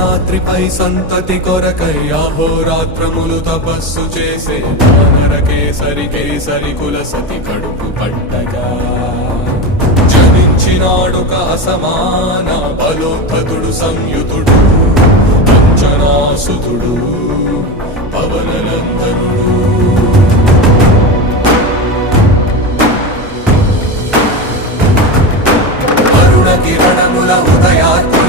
అంజనాద్రిపై సంతతి కొరకై అహోరాత్రములు తపస్సు చేసే వానర కేసరి కేసరి కుల సతి కడుపు పట్టగా జనించినాడొక అసమాన బలోద్ధతుడు సంయుతుడు అంజనాసుతుడు పవననందనుడు. కిరణముల ఉదయాత్మ